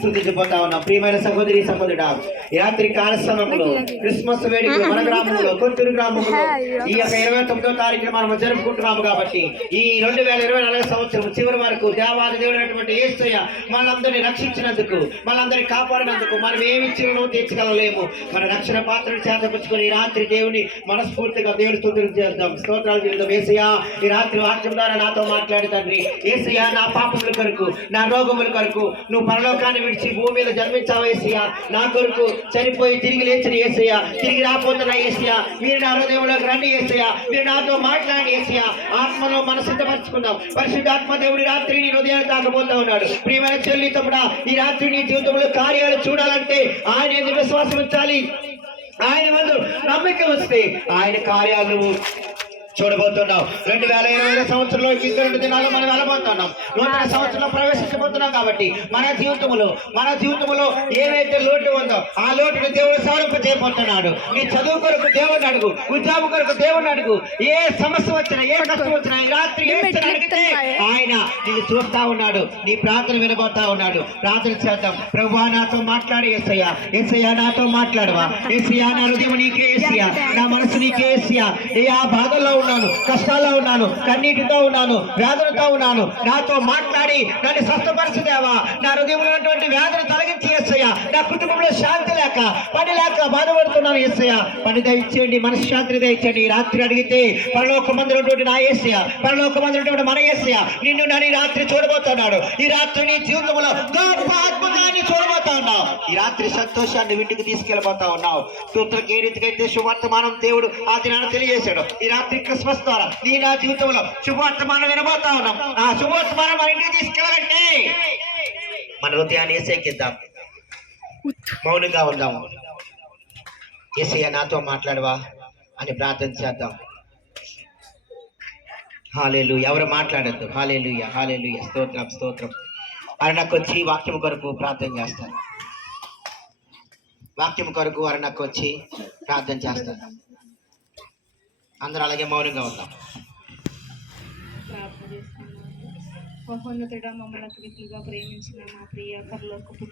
స్తుతించిపోతా ఉన్నాం. ప్రియమైన సహోదరి సహోదరుడా, ఈ రాత్రి కాల సమయంలో క్రిస్మస్ వేడుకలు మన గ్రామంలో కొత్తూరు గ్రామంలో ఈ యొక్క 29వ తారీఖున మనం జరుపుకుంటున్నాము. కాబట్టి ఈ 2024 సంవత్సరం చివరి వరకు దేవాది దేవుడైనటువంటి యేసయ్య మనందరినీ రక్షించినందుకు, మనందరినీ కాపాడినందుకు మనం ఏమి ఇచ్చినో తీర్చగలలేము. మన రక్షణ పాత్రను చేతపుచ్చుకొని ఈ రాత్రి దేవుని మనస్ఫూర్తిగా దేవుని స్తుతులు చేద్దాం, స్తోత్రాలు చేద్దాం. యేసయ్య, ఈ రాత్రి వాక్యం ద్వారా నాతో మాట్లాడు తండ్రి. యేసయ్య, నా పాపముల కొరకు, నా రోగముల కొరకు నువ్వు పరలోకాన్ని విడిచి భూమి మీద జన్మించావు యేసయ్య. నా కొరకు చనిపోయి తిరిగి లేచిన యేసయ్య, తిరిగి రాబోతున్న యేసయ్య, మీరు నా హృదయంలోకి రండి యేసయ్య, మీరు నాతో మాట్లాడి యేసయ్య. ఆత్మలో మనం సిద్ధపరచుకుందాం. పరిశుద్ధాత్మ దేవుడి రాత్రి నీ హృదయాన్ని తాకబోతా ఉన్నాడు. ప్రియమైన చెల్లి తమ్ముడా, ఈ రాత్రి నీ జీవితంలో కార్యాలు చూడాలంటే ఆయన ఎందుకు విశ్వాసం ఉంచాలి. ఆయన ముందు నమ్మిక వస్తే ఆయన కార్యాలు చూడబోతున్నాం. 2020 సంవత్సరంలో ఇంకా 2 దినాలు మనం వెళ్ళబోతున్నాం. నూతన సంవత్సరంలో ప్రవేశించబోతున్నాం. కాబట్టి మన జీవితంలో ఏవైతే లోటు ఉందో ఆ లోటును దేవుడు సవరింపజేయబోతున్నాడు. నీ చదువు కొరకు దేవుని అడుగు, ఉద్యోగం కొరకు దేవుని అడుగు. ఏ సమస్య వచ్చినా, ఏ కష్టం వచ్చినా ఈ రాత్రి అడిగితే ఆయన నిన్ను చూస్తా ఉన్నాడు, నీ ప్రార్థన వినబోతా ఉన్నాడు. ప్రార్థన చేద్దాం. ప్రభువా, నాతో మాట్లాడు యేసయ్య. యేసయ్య, నాతో మాట్లాడవా. యేసయ్య, నా హృదయం నీకే యేసయ్య, నా మనసు నీకే యేసయ్య. ఏ ఆ బాధల్లో ఉన్నాను, కష్టాల్లో ఉన్నాను, కన్నీటితో ఉన్నాను, వేదనతో ఉన్నాను. నాతో మాట్లాడి నన్ను స్వస్థపరచుదేవా. నా హృదయంలో ఉన్నటువంటి వేదన తొలగించి యేసయ్య. నా కుటుంబంలో శాంతి లేక, పని లేక బాధపడుతున్నాను యేసయ్య. పని దయచేయండి, మనశ్శాంతిని దయచేయండి. ఈ రాత్రి అడిగితే పరలోకమందున్నటువంటి నా యేసయ్య, పరలోకమందున్నటువంటి మన యేసయ్య నిన్ను నన్ను ఈ రాత్రి చూడబోతున్నాడు. ఈ రాత్రి నీ జీవితంలో గొప్ప అద్భుతాన్ని చూడబోతా ఉన్నావు. ఈ రాత్రి సంతోషాన్ని ఇంటికి తీసుకెళ్ళబోతా ఉన్నావు. సూత్రకి ఏ రీతికైతే శుభవర్తమానం దేవుడు ఆ దినాన్ని తెలియజేశాడు, ఈ రాత్రి క్రిస్మస్ ద్వారా నీ నా జీవితంలో శుభవర్తమానం వినబోతా ఉన్నాం. ఆ శుభవర్తమానం మన ఇంటికి తీసుకెళ్ళాలంటే మన హృదయాన్ని యేసయ్యకిద్దాం, మౌనంగా ఉందాం. యేసయ్య, నాతో మాట్లాడవా అని ప్రార్థన చేద్దాం. హల్లెలూయా. ఎవరు మాట్లాడద్దు. హల్లెలూయా, హల్లెలూయా. స్తోత్రం, స్తోత్రం. నాకు వచ్చి వాక్యం కొరకు ప్రార్థన చేస్తాను. వాక్యం కొరకు నాకు వచ్చి ప్రార్థన చేస్తాను. అందరూ అలాగే మౌనంగా ఉందాం. మహోన్నతుడా, మమ్మల్ని అతి మిక్కిలిగా ప్రేమించిన మా ప్రియ పరలోకపు